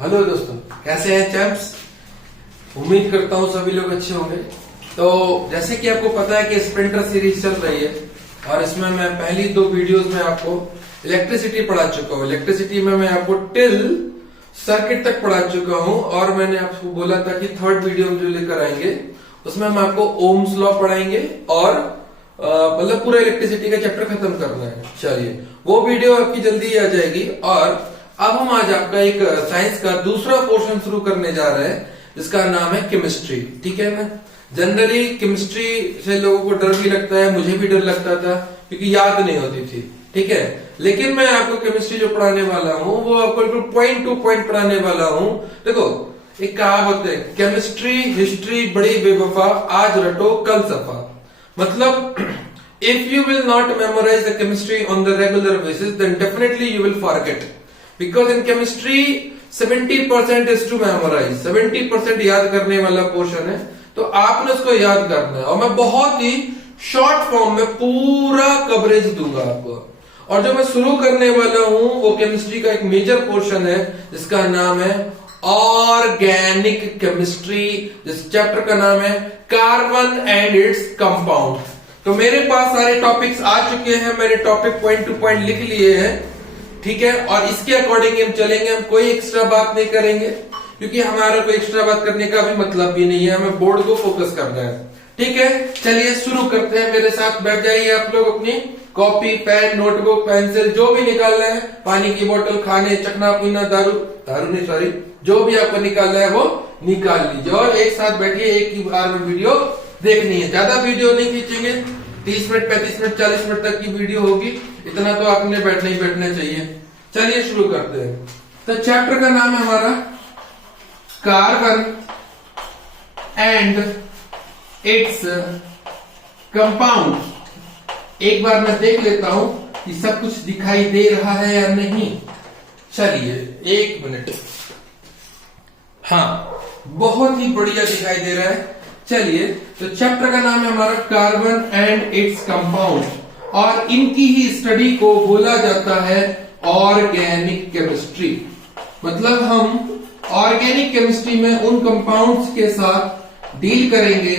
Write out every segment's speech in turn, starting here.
Hello दोस्तों, कैसे हैं चैम्प्स। उम्मीद करता हूँ सभी लोग अच्छे होंगे। तो जैसे कि आपको पता है कि स्प्रिंटर सीरीज चल रही है और इसमें मैं पहली 2 वीडियोस में आपको इलेक्ट्रिसिटी पढ़ा चुका हूँ। इलेक्ट्रिसिटी में मैं आपको टिल सर्किट तक पढ़ा चुका हूँ और मैंने आपको बोला था कि थर्ड वीडियो में जो लेकर आएंगे उसमें हम आपको ओम्स लॉ पढ़ाएंगे और मतलब पूरा इलेक्ट्रिसिटी का चैप्टर खत्म करना है। चलिए, वो वीडियो आपकी जल्दी आ जाएगी। और अब हम आज आपका एक साइंस का दूसरा पोर्शन शुरू करने जा रहे हैं जिसका नाम है केमिस्ट्री। ठीक है ना। जनरली केमिस्ट्री से लोगों को डर भी लगता है, मुझे भी डर लगता था क्योंकि याद नहीं होती थी। ठीक है, लेकिन मैं आपको केमिस्ट्री जो पढ़ाने वाला हूँ वो आपको बिल्कुल पॉइंट टू पॉइंट पढ़ाने वाला हूँ। देखो, एक कहावत है, केमिस्ट्री हिस्ट्री बड़ी बेवफा, आज रटो कल सफा। मतलब if you will not memorize the chemistry on the regular basis, then definitely you will forget. Because in chemistry 70% is to memorize, 70% याद करने वाला पोर्शन है, तो आपने उसको याद करना है। और मैं बहुत ही शॉर्ट फॉर्म में पूरा कवरेज दूंगा आपको। और जो मैं शुरू करने वाला हूं वो केमिस्ट्री का एक मेजर पोर्शन है जिसका नाम है ऑर्गेनिक केमिस्ट्री। जिस चैप्टर का नाम है कार्बन एंड इट्स कंपाउंड। तो मेरे पास सारे टॉपिक्स आ चुके हैं, मैंने टॉपिक पॉइंट टू पॉइंट लिख लिए हैं। ठीक है, और इसके अकॉर्डिंग हम चलेंगे। हम कोई एक्स्ट्रा बात नहीं करेंगे क्योंकि हमारा कोई एक्स्ट्रा बात करने का भी मतलब भी नहीं है, हमें बोर्ड को फोकस करना है। ठीक है, चलिए शुरू करते हैं। मेरे साथ बैठ जाइए आप लोग। अपनी कॉपी, पेन, नोटबुक, पेंसिल जो भी निकालना है, पानी की बोतल, खाने, चखना पीना, दारू नहीं सॉरी, जो भी आपको निकालना है वो निकाल लीजिए और एक साथ बैठिए। एक ही बार में वीडियो देखनी है, ज्यादा वीडियो नहीं खींचेंगे। 30 मिनट, 35 मिनट, 40 मिनट तक की वीडियो होगी, इतना तो आपने बैठना ही बैठना चाहिए। चलिए शुरू करते हैं। तो चैप्टर का नाम है हमारा कार्बन एंड इट्स कंपाउंड। एक बार मैं देख लेता हूं कि सब कुछ दिखाई दे रहा है या नहीं। चलिए 1 मिनट। हाँ, बहुत ही बढ़िया दिखाई दे रहा है। चलिए, तो चैप्टर का नाम है हमारा कार्बन एंड इट्स कंपाउंड और इनकी ही स्टडी को बोला जाता है ऑर्गेनिक केमिस्ट्री। मतलब हम ऑर्गेनिक केमिस्ट्री में उन कंपाउंड्स के साथ डील करेंगे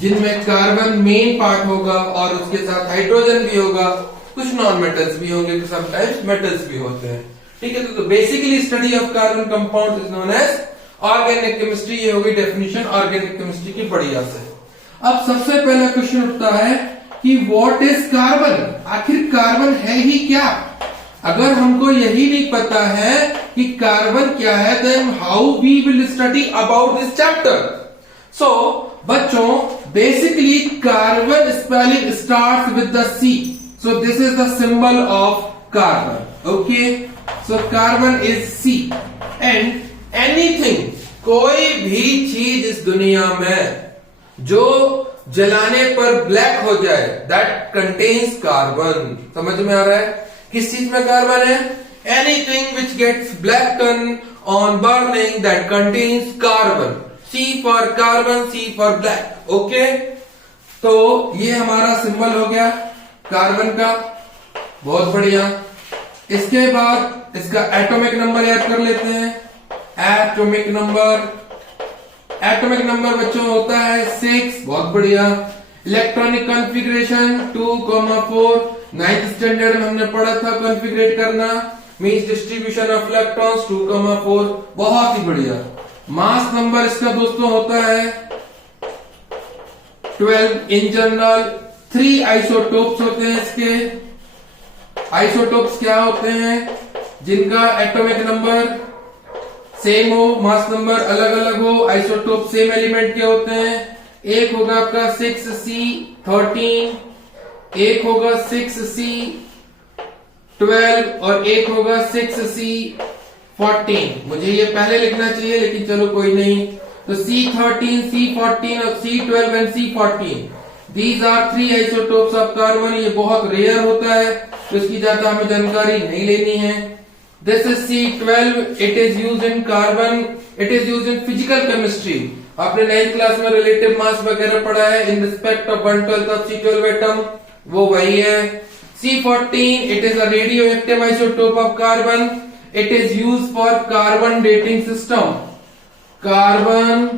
जिनमें कार्बन मेन पार्ट होगा और उसके साथ हाइड्रोजन भी होगा, कुछ नॉन मेटल्स भी होंगे, समटाइम्स मेटल्स भी होते हैं। ठीक है, तो basically study of carbon compound is known as organic chemistry. ये होगी डेफिनेशन ऑर्गेनिक केमिस्ट्री की बढ़िया से। अब सबसे पहला क्वेश्चन उठता है कि व्हाट इज कार्बन। आखिर कार्बन है ही क्या। अगर हमको यही नहीं पता है कि कार्बन क्या है, then how we will study about this chapter. So बच्चों, basically carbon spelling starts with the C, so this is the symbol of carbon. Okay, so carbon is C and anything, कोई भी चीज इस दुनिया में जो जलाने पर ब्लैक हो जाए, दैट कंटेन्स कार्बन। समझ में आ रहा है किस चीज में कार्बन है? Anything which gets blacken on burning, that contains carbon. C for carbon, C for black. Okay, तो ये हमारा सिंबल हो गया कार्बन का। बहुत बढ़िया। इसके बाद इसका एटॉमिक नंबर याद कर लेते हैं। एटॉमिक नंबर बच्चों होता है 6। बहुत बढ़िया। इलेक्ट्रॉनिक कॉन्फ़िगरेशन 2,4, 9th स्टैंडर्ड में हमने पढ़ा था कॉन्फ़िगरेट करना, मींस डिस्ट्रीब्यूशन ऑफ इलेक्ट्रॉन्स 2,4। बहुत ही बढ़िया। मास नंबर इसका दोस्तों होता है 12 इन जनरल। 3 आइसोटोप्स होते हैं इसके। आइसोटोप्स क्या होते हैं? जिनका एटॉमिक नंबर सेम हो, मास नंबर अलग अलग हो, आइसोटोप सेम एलिमेंट के होते हैं। एक होगा आपका 6C13, एक होगा 6C12 और एक होगा 6C14। मुझे ये पहले लिखना चाहिए लेकिन चलो कोई नहीं। तो C13, C14 और C12 and C14, these are 3 isotopes of carbon. ये बहुत रेयर होता है तो इसकी ज्यादा हमें जानकारी नहीं लेनी है। This is C12. It is used in carbon. It is used in physical chemistry. आपने 9th क्लास में रिलेटिव मास वगैरह पढ़ा है in respect of 1/12 of C12 atom, वो वही है। C14, it is a radioactive isotope of carbon. It is use for carbon dating system, carbon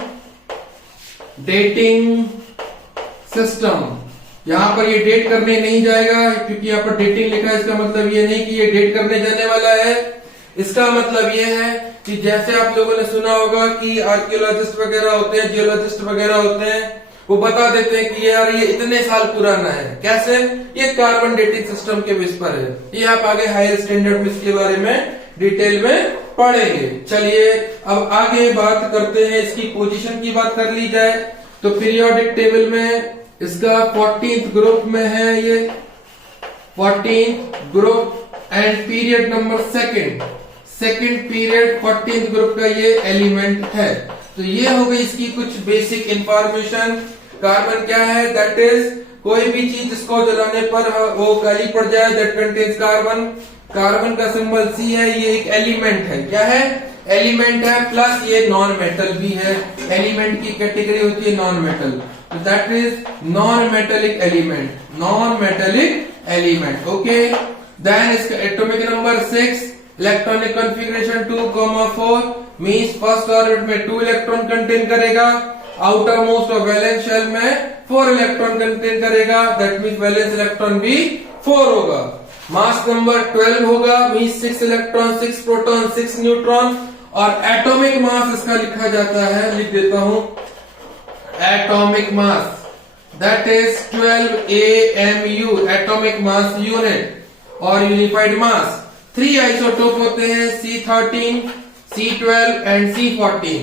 dating system. यहां पर ये डेट करने नहीं जाएगा क्योंकि यहां पर डेटिंग लिखा है, इसका मतलब ये नहीं कि ये डेट करने जाने वाला है। इसका मतलब ये है कि जैसे आप लोगों ने सुना होगा कि आर्कियोलॉजिस्ट वगैरह होते हैं, जियोलॉजिस्ट वगैरह होते हैं, वो बता देते हैं कि यार ये इतने साल पुराना है। कैसे? ये कार्बन डेटिंग सिस्टम के बेस पर है। ये आप आगे हायर स्टैंडर्ड में इसके बारे में डिटेल में पढ़ेंगे। चलिए अब आगे बात करते हैं, इसकी पोजीशन की बात कर ली जाए तो पीरियोडिक टेबल में इसका 14th ग्रुप में है, ये 14th group and period number second period 14th group का ये एलिमेंट है। तो ये हो गई इसकी कुछ बेसिक इंफॉर्मेशन। कार्बन क्या है? दैट इज कोई भी चीज जिसको जलाने पर वो काली पड़ जाए, दैट कंटेन्स कार्बन। कार्बन का सिंबल सी है, ये एक एलिमेंट है। क्या है? एलिमेंट है, प्लस ये नॉन मेटल भी है। एलिमेंट की कैटेगरी होती है नॉन मेटल, तो that is non metallic element, non metallic element. Okay, then इसका atomic number 6, electronic configuration 2,4 means first orbit में 2 इलेक्ट्रॉन कंटेन करेगा, आउटर मोस्ट और वैलेंस शेल में 4 इलेक्ट्रॉन कंटेन करेगा, दैट मींस वैलेंस इलेक्ट्रॉन भी 4 होगा। Mass number 12 होगा, means 6 electron 6 proton 6 neutron. और एटॉमिक मास इसका लिखा जाता है, लिख देता हूं, atomic mass that is 12 AMU, atomic mass unit. और यूनिफाइड मास 3 आइसोटोप होते हैं, C13, C12 and C14।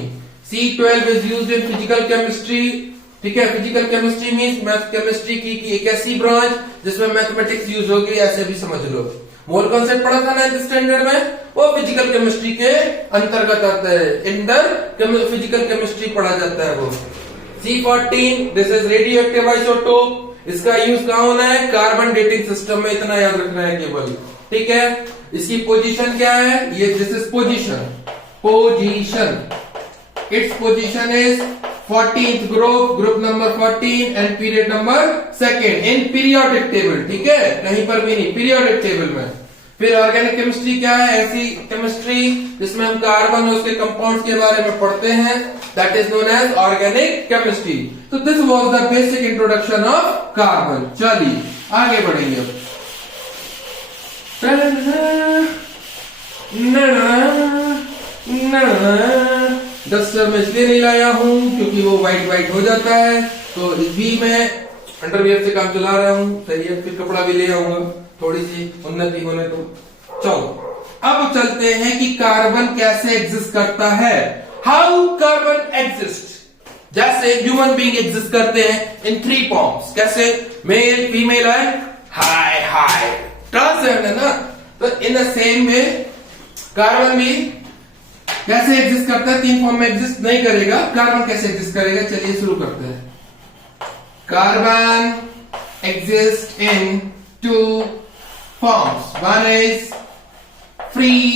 C12 is used in physical chemistry. ठीक है, physical chemistry means math chemistry की एक ऐसी ब्रांच जिसमें मैथमेटिक्स यूज होगी, ऐसे भी समझ लो। मोल कॉन्सेप्ट पढ़ा था 9th स्टैंडर्ड में, वो फिजिकल केमिस्ट्री के अंतर्गत आता है, इंटर फिजिकल केमिस्ट्री पढ़ा जाता है वो। C14 this is radio active isotope. इसका यूज कहां होना है? कार्बन डेटिंग सिस्टम में, इतना याद रखना है केवल। ठीक है, इसकी पोजीशन क्या है? ये this is position its position is 14th group number 14 and period number 2 in periodic table. ठीक है, कहीं पर भी नहीं, पीरियोडिक टेबल में। फिर ऑर्गेनिक केमिस्ट्री क्या है? ऐसी केमिस्ट्री जिसमें हम कार्बन और उसके कंपाउंड्स के बारे में पढ़ते हैं, that is known as organic chemistry. तो this was the basic introduction of carbon. चलिए आगे बढ़ेंगे। डस्टर में इसलिए नहीं लाया हूं क्योंकि वो व्हाइट हो जाता है, तो इस भी मैं अंडरवियर से काम चला रहा हूं। सही है, फिर कपड़ा भी ले आऊंगा, थोड़ी सी उन्नति होने तो। चलो अब चलते हैं कि कार्बन कैसे एग्जिस्ट करता है, हाउ कार्बन एग्जिस्ट। जैसे ह्यूमन बीइंग एग्जिस्ट करते हैं इन 3 फॉर्म्स। कैसे? Male, female and high transgender है ना। तो in the same way carbon भी कैसे एग्जिस्ट करता है? 3 फॉर्म में एग्जिस्ट नहीं करेगा। कार्बन कैसे एग्जिस्ट करेगा? चलिए शुरू करते हैं। Carbon exist in 2 forms. One is free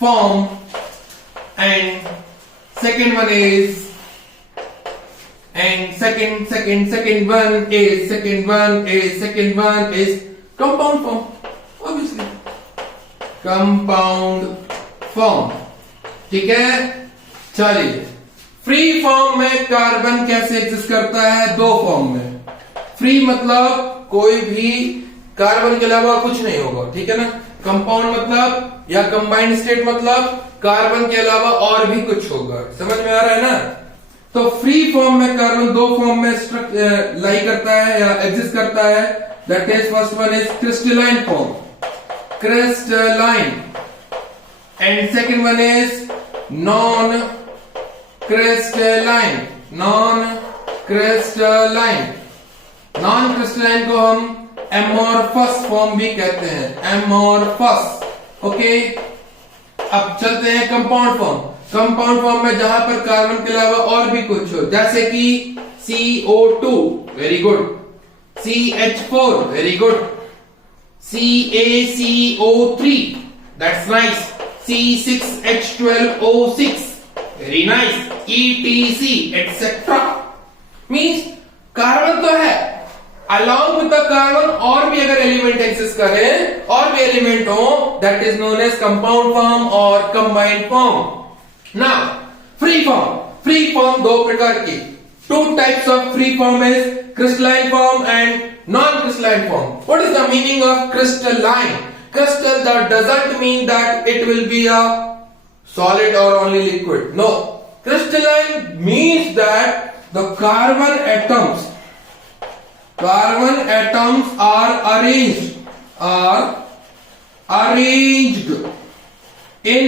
form and second one is compound form. Obviously compound form. ठीक है, चलिए फ्री फॉर्म में कार्बन कैसे एग्जिस्ट करता है? 2 फॉर्म में। फ्री मतलब कोई भी कार्बन के अलावा कुछ नहीं होगा, ठीक है ना। कंपाउंड मतलब या कंबाइंड स्टेट मतलब कार्बन के अलावा और भी कुछ होगा। समझ में आ रहा है ना। तो फ्री फॉर्म में कार्बन 2 फॉर्म में लाई करता है या एग्जिस्ट करता है। That is first one is crystalline form, crystalline, and second one is non crystalline. Non crystalline को हम एमोर्फस फॉर्म भी कहते हैं, एमोर्फस। ओके, अब चलते हैं कंपाउंड फॉर्म। कंपाउंड फॉर्म में जहां पर कार्बन के अलावा और भी कुछ हो, जैसे कि CO2, very good, CH4, very good, CaCO3, that's nice, C6H12O6, very nice, ETC, etcetera. Means carbon तो है, अलॉन्ग विद द कार्बन और भी अगर एलिमेंट एलिमेंट एग्जिस्ट करें और भी एलिमेंट हो, that is known as compound form और combined form. Now free form दो प्रकार की, two types of free form is crystalline form and non crystalline form. What is the meaning of crystalline? Crystal, that doesn't mean that it will be a solid or only liquid. No, crystalline means that the carbon atoms are arranged in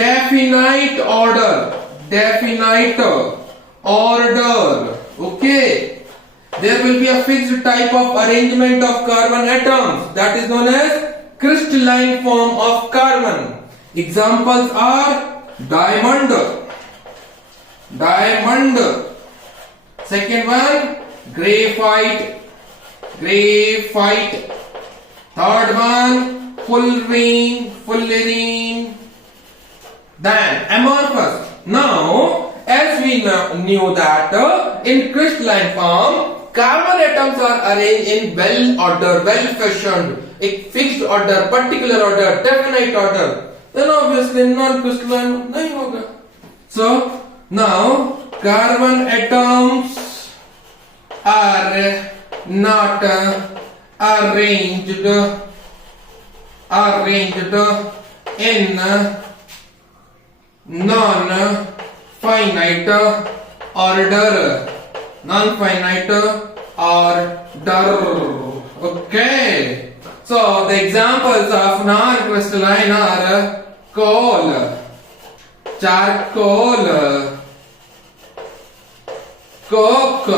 definite order. Okay. There will be a fixed type of arrangement of carbon atoms that is known as crystalline form of carbon. Examples are diamond. Second one, graphite. Third one, fullerene. Then amorphous. Now, as we knew that in crystalline form, carbon atoms are arranged in well fashioned, a fixed order, particular order, definite order. Then obviously non-crystalline nahi hoga. So now carbon atoms are not arranged in non-finite order. Okay. So the examples of non-crystalline are coal, charcoal, coke.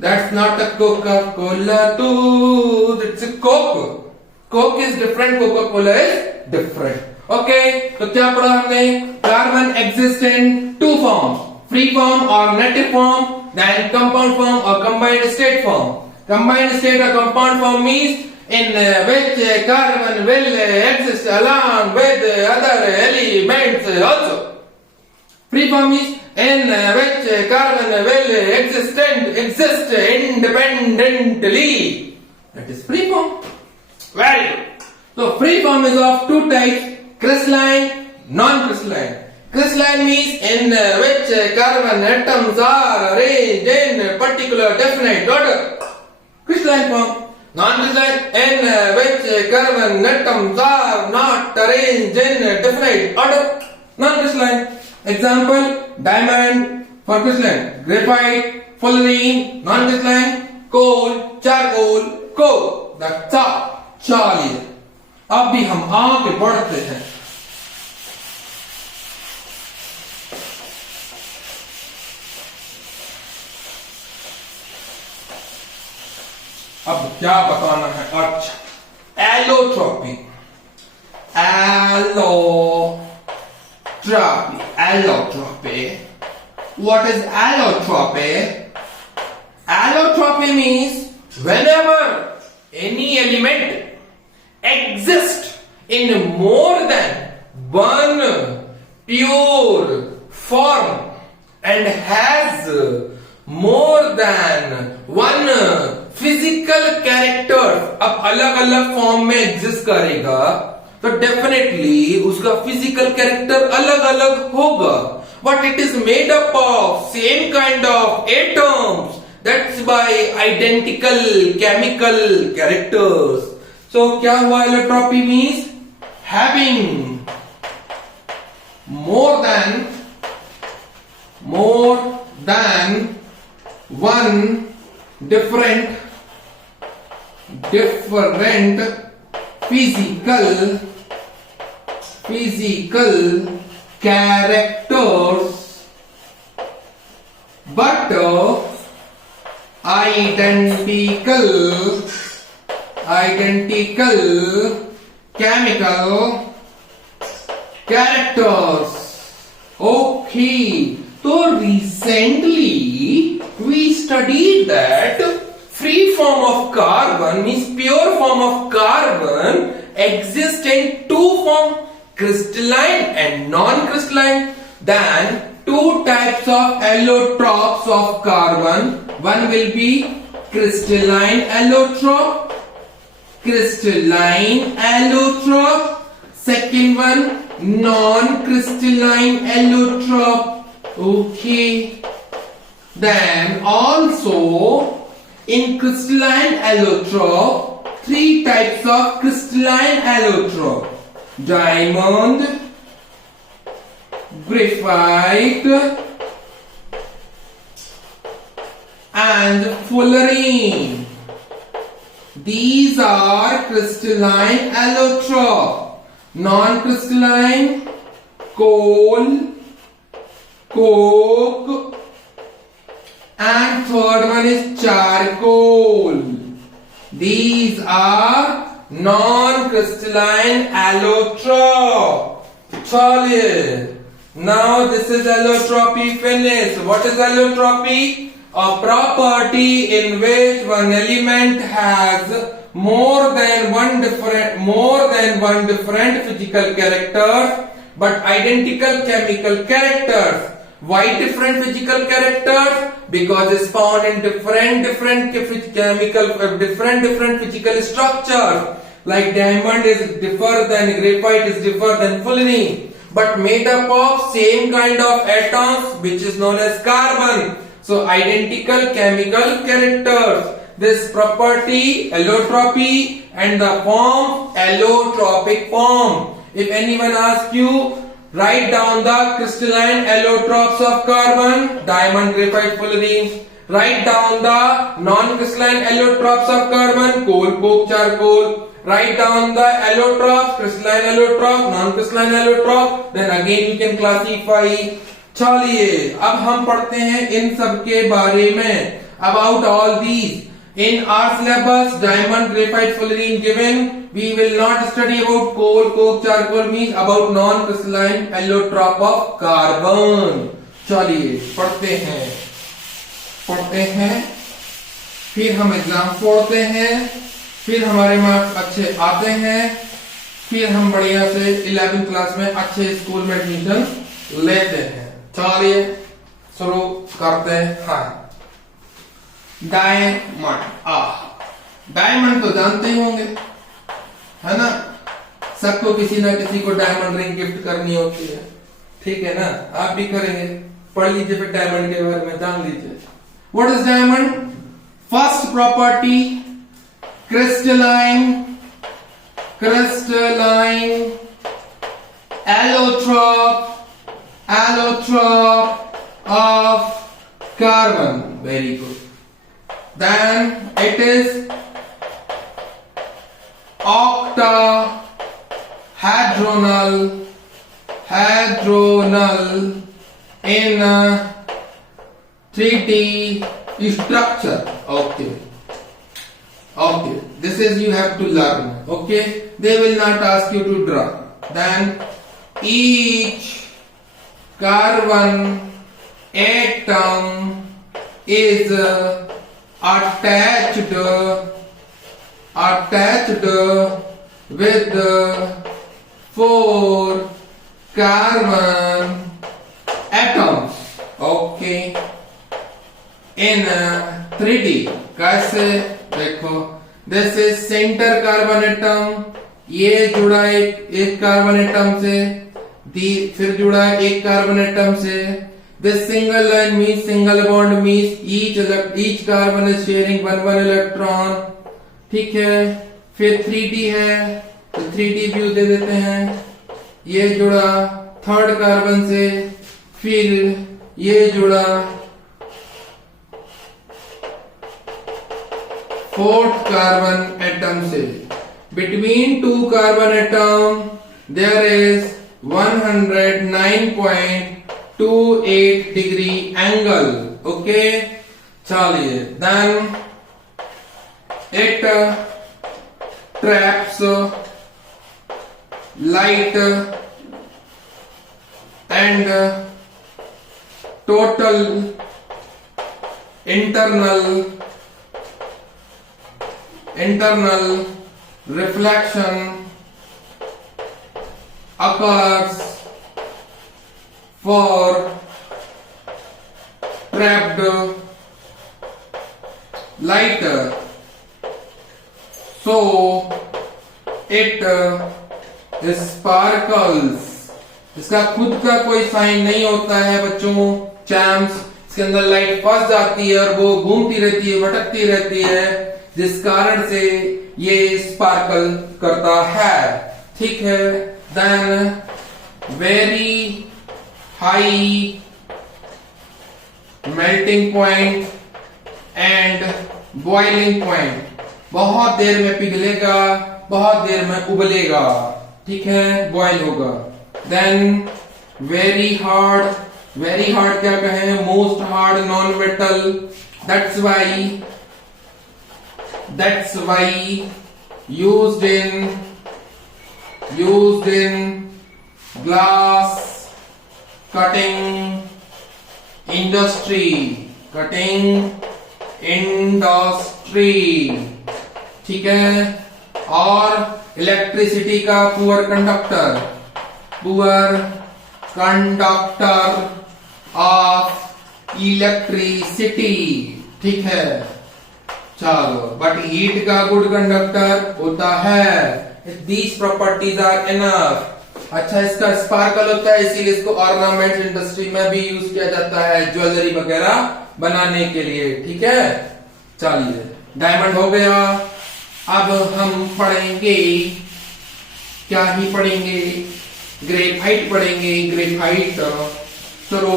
That's not a Coca-Cola too. That's a Coke. Coke is different. Coca-Cola is different. Okay. तो क्या पढ़ा हमने? Carbon exists in two forms. Free form or native form, then compound form or combined state form. Combined state or compound form means in which carbon will exist along with other elements also. Free form is in which carbon will exist independently. That is free form. Very good. So free form is of two types: crystalline, non-crystalline. Crystalline means in which carbon atoms are arranged in particular definite order. Crystalline form. Non-crystalline, in which carbon atoms are not arranged in definite order. Non-crystalline. Example: diamond for crystalline, graphite, fullerene non-crystalline, coal, charcoal, coke. That's all. चलिए अब भी हम आगे बढ़ते हैं। अब क्या बताना है? अच्छा, allotropy. What is allotropy? Allotropy means whenever any element exists in more than one pure form and has more than one physical character, अब अलग अलग फॉर्म में एग्जिस्ट करेगा तो डेफिनेटली उसका फिजिकल कैरेक्टर अलग अलग होगा, but it is made up of same kind of atoms, that's by identical chemical characters. So क्या हुआ? Allotropy means having more than one different physical characters but identical chemical characters. Okay, so recently we studied that free form of carbon means pure form of carbon exists in two forms, crystalline and non-crystalline. Then two types of allotropes of carbon. One will be crystalline allotrope, crystalline allotrope. Second one, non-crystalline allotrope. Okay. Then also in crystalline allotrope, three types of crystalline allotrope: diamond, graphite, and fullerene. These are crystalline allotrope. Non-crystalline, coal, coke, and third one is charcoal. These are non-crystalline allotrope. Chaliye. Now this is allotropy finished. What is allotropy? A property in which one element has more than one different physical characters but identical chemical characters. Why different physical characters? Because it's found in different physical structures. Like diamond is different than graphite is different than fullerene, but made up of same kind of atoms, which is known as carbon. So identical chemical characters. This property, allotropy, and the form, allotropic form. If anyone asks you, write down the crystalline allotropes of carbon, diamond, graphite, fullerene. Write down the non-crystalline allotropes of carbon, coal, coke, charcoal. Write down the allotropes, crystalline allotrope, non-crystalline allotrope. Then again you can classify. चलिए अब हम पढ़ते हैं इन सब के बारे में. About all these. In our syllabus, diamond, graphite, fullerene given. We will not study about coal, coke, charcoal, means about non-crystalline allotrope of carbon. चलिए पढ़ते हैं, फिर हम एग्जाम छोड़ते हैं, फिर हमारे मार्क्स अच्छे आते हैं, फिर हम बढ़िया से 11th क्लास में अच्छे स्कूल में एडमिशन लेते हैं. चलिए शुरू करते हैं. हाँ, डायमंड. डायमंड तो जानते ही होंगे, है ना. सबको किसी ना किसी को डायमंड रिंग गिफ्ट करनी होती है. ठीक है ना, आप भी करेंगे. पढ़ लीजिए फिर डायमंड के बारे में जान लीजिए. What is diamond? First property, crystalline allotrope of carbon. Very good. Then it is octahedronal in 3D structure. Okay. This is you have to learn. Okay. They will not ask you to draw. Then each carbon atom is attached with 4 carbon atoms. Okay. In 3D. कैसे? देखो, this is center carbon atom. ये जुड़ा एक carbon atom से, फिर जुड़ा एक carbon atom से. This single line means single bond means each carbon is sharing one electron. ठीक है. फिर 3D है तो 3D व्यू दे देते हैं. ये जुड़ा थर्ड कार्बन से, फिर ये जुड़ा फोर्थ कार्बन एटम से. Between two carbon atom there is 109.28 degree angle. Okay. चलिए. Then it traps light and total internal reflection occurs for trapped lighter, so it sparkles. इसका खुद का कोई साइन नहीं होता है बच्चों, चैम्प्स। इसके अंदर लाइट फंस जाती है और वो घूमती रहती है, भटकती रहती है, जिस कारण से ये स्पार्कल करता है। ठीक है। Then very high melting point and boiling point, बहुत देर में पिघलेगा, बहुत देर में उबलेगा। ठीक है, बॉयल होगा। Then very hard, very hard क्या कहें, most hard non metal, that's why used in glass cutting industry, ठीक है। और इलेक्ट्रिसिटी का पुअर कंडक्टर ऑफ इलेक्ट्रिसिटी, ठीक है। चलो, बट हीट का गुड कंडक्टर होता है। These properties are enough. अच्छा, इसका स्पार्कल होता है, इसीलिए इसको ऑर्नामेंट इंडस्ट्री में भी यूज किया जाता है, ज्वेलरी वगैरह बनाने के लिए। ठीक है, चलिए, डायमंड हो गया। अब हम पढ़ेंगे, क्या ही पढ़ेंगे, ग्रेफाइट पढ़ेंगे। ग्रेफाइट, चलो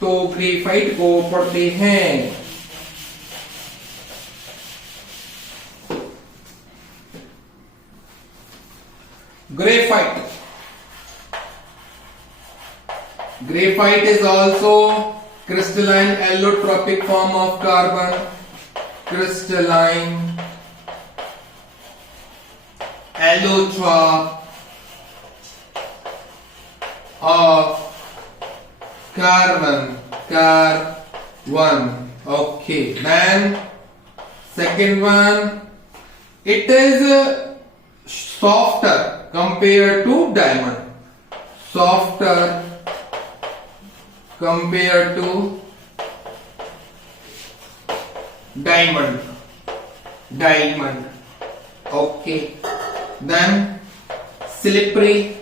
तो ग्रेफाइट को पढ़ते हैं। Graphite is also crystalline allotropic form of carbon. Crystalline allotrop of carbon. Okay. Then second one, it is softer compared to diamond. Softer compared to diamond. Okay. Then slippery,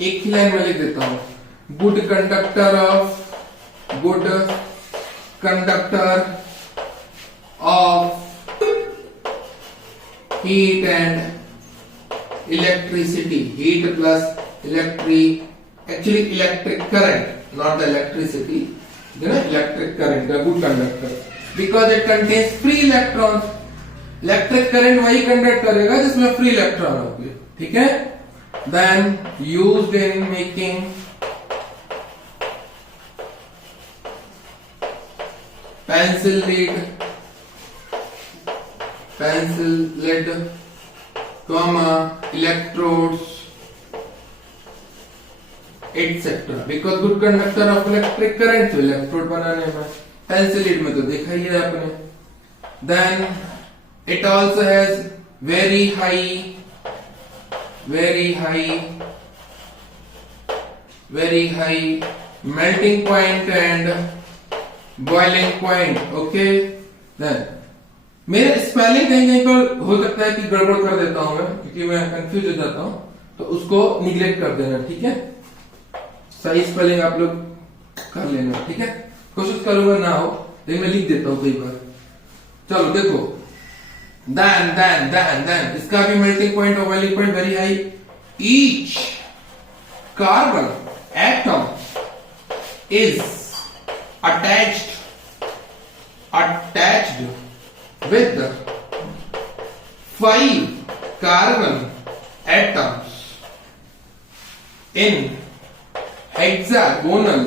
एक ही line में लिख देता हूं। Good conductor of heat and electricity. Heat plus electric current, not the electricity. Electric current, a good conductor, because it contains free electrons. Electric current वही conduct करेगा जिसमें free electron होंगे। ठीक है। Then used in making pencil lead, electrodes, etc. Because good conductor of electric current, तो electrode बनाने में, pencil lead में तो देखा ही है आपने। Then it also has very high melting point and boiling point. Okay. Then मेरे स्पेलिंग कहीं पर हो सकता है कि गड़बड़ कर देता हूं मैं, क्योंकि मैं कंफ्यूज हो जाता हूं, तो उसको निग्लेक्ट कर देना। ठीक है, सही स्पेलिंग आप लोग कर लेना। ठीक है, कोशिश करूंगा ना हो, लेकिन मैं लिख देता हूं कई बार। चलो देखो, then इसका भी मेल्टिंग पॉइंट और boiling point very high. Each carbon atom is attached with 5 carbon atoms in hexagonal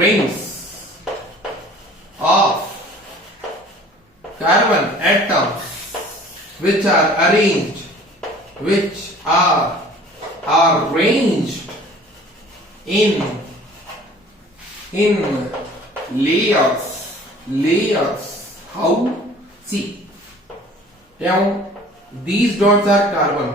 rings of carbon atoms which are arranged in layers. How? See, these dots are carbon.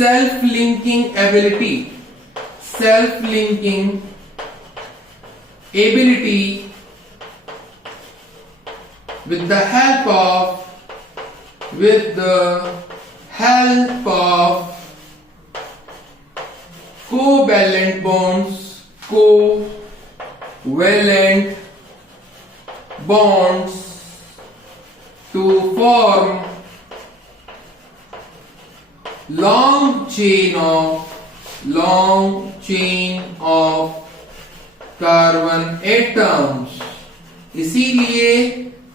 self linking ability with the help of covalent bonds to form long chain of carbon atoms. इसीलिए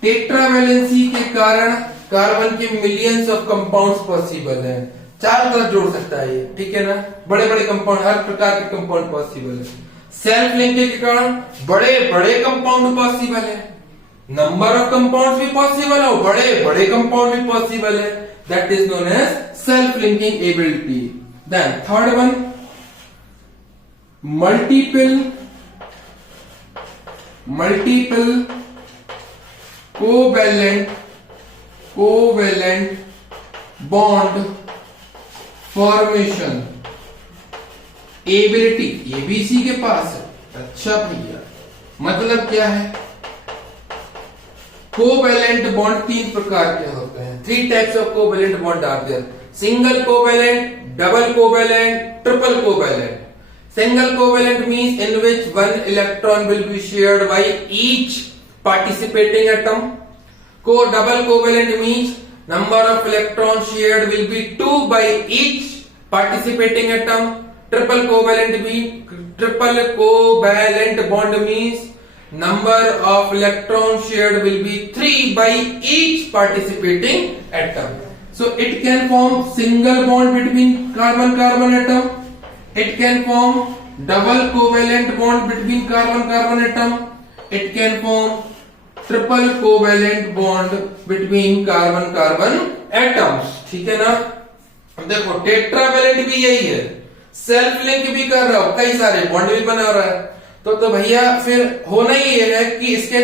tetravalency के कारण carbon के millions of compounds possible हैं। चारों तरफ जोड़ सकता है ये, ठीक है ना। बड़े बड़े कंपाउंड, हर प्रकार के कंपाउंड पॉसिबल है। सेल्फ लिंकिंग के कारण बड़े बड़े कंपाउंड पॉसिबल है, नंबर ऑफ कंपाउंड्स भी पॉसिबल है, बड़े बड़े कंपाउंड भी पॉसिबल है। That is known as self linking ability. Then third one, multiple covalent bond formation ability, ये भी इसी के पास है। अच्छा भैया, मतलब क्या है? कोवेलेंट बॉन्ड 3 प्रकार के होते हैं। 3 types of covalent bond are there. Single covalent, double covalent, triple covalent. Single covalent means in which one electron will be shared by each participating atom. Double covalent means number of electrons shared will be 2 by each participating atom. Triple covalent bond means number of electrons shared will be 3 by each participating atom. So it can form single bond between carbon-carbon atom. It can form double covalent bond between carbon-carbon atom. It can form triple covalent bond between carbon-carbon atoms. ठीक है ना। अब देखो tetravalent भी यही है, self link भी कर रहा हो, कई सारे बॉन्ड भी बना रहा है। तो भैया फिर होना ही ये है कि इसके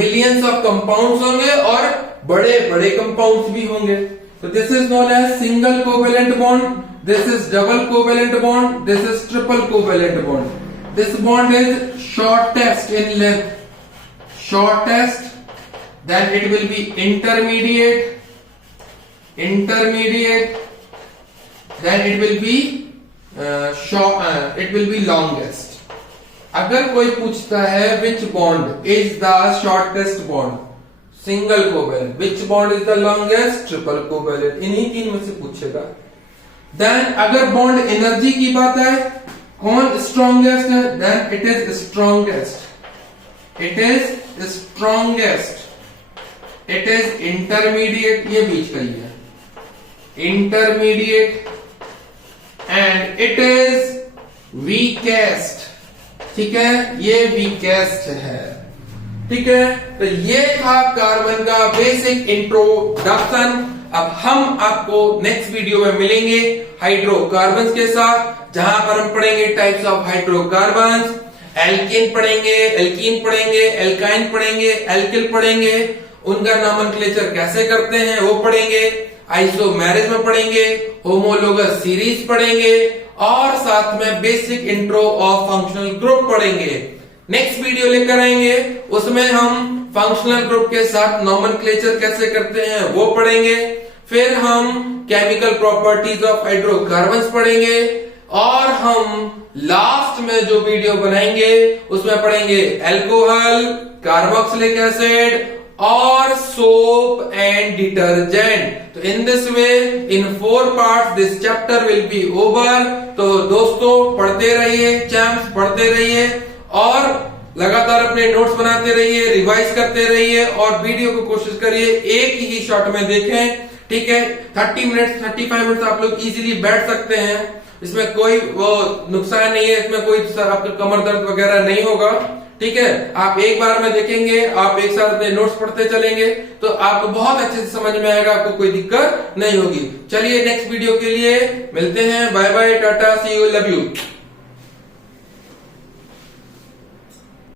मिलियंस ऑफ कंपाउंड्स होंगे और बड़े बड़े कंपाउंड्स भी होंगे। तो this is known as single covalent bond, this is double covalent bond, this is triple covalent bond. This bond is shortest in length, then it will be intermediate, then it will be it will be longest. अगर कोई पूछता है which bond is the shortest bond, single covalent, which bond is the longest, triple covalent, इन्हीं 3 में से पूछेगा। Then अगर bond energy की बात है, कौन स्ट्रॉन्गेस्ट है, then it is strongest, it is intermediate, ये बीच का ही है, intermediate, and it is weakest. ठीक है, ये वीकेस्ट है। ठीक है, तो ये था कार्बन का बेसिक इंट्रोडक्शन। अब हम आपको नेक्स्ट वीडियो में मिलेंगे हाइड्रोकार्बन्स के साथ, जहां पर हम पढ़ेंगे टाइप्स ऑफ हाइड्रोकार्बन्स, एल्केन पढ़ेंगे, एल्कीन पढ़ेंगे, एल्काइन पढ़ेंगे, एल्किल पढ़ेंगे, उनका नॉमेनक्लेचर कैसे करते हैं वो पढ़ेंगे, आइसोमेरिज में पढ़ेंगे, होमोलोगस सीरीज पढ़ेंगे और साथ में basic intro of functional group पढ़ेंगे। नेक्स्ट वीडियो लेकर आएंगे, उसमें हम फंक्शनल ग्रुप के साथ नॉमेनक्लेचर कैसे करते हैं वो पढ़ेंगे। फिर हम केमिकल प्रॉपर्टीज ऑफ हाइड्रोकार्बन्स पढ़ेंगे और हम लास्ट में जो वीडियो बनाएंगे उसमें पढ़ेंगे अल्कोहल, कार्बोक्सिलिक एसिड और सोप एंड डिटर्जेंट। तो in this way in 4 parts this chapter will be over. तो दोस्तों पढ़ते रहिए, चैम्प्स पढ़ते रहिए और लगातार अपने नोट्स बनाते रहिए, रिवाइज करते रहिए और वीडियो को कोशिश करिए एक ही शॉट में देखें। ठीक है, 30 मिनट 35 मिनट आप लोग इजीली बैठ सकते हैं, इसमें कोई वो नुकसान नहीं है, इसमें कोई आपका कमर दर्द वगैरह नहीं होगा। ठीक है, आप एक बार में देखेंगे, आप एक साथ अपने नोट्स पढ़ते चलेंगे तो आपको बहुत अच्छे से समझ में आएगा, आपको कोई दिक्कत नहीं होगी। चलिए नेक्स्ट वीडियो के लिए मिलते हैं, bye bye, tata, see you, love you.